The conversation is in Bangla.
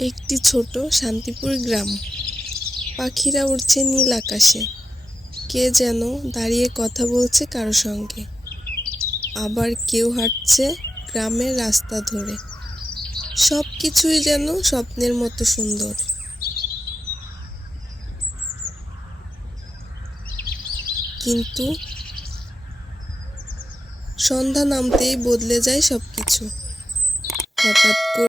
একটি ছোট শান্তিপুর গ্রাম। পাখিরা উড়ছে নীল আকাশে। কে যেন দাঁড়িয়ে কথা বলছে কারো সঙ্গে। আবার কেউ হাঁটছে গ্রামের রাস্তা ধরে। সব কিছুই যেন স্বপ্নের মতো সুন্দর। কিন্তু সন্ধ্যা নামতেই বদলে যায় সবকিছু। হঠাৎ করে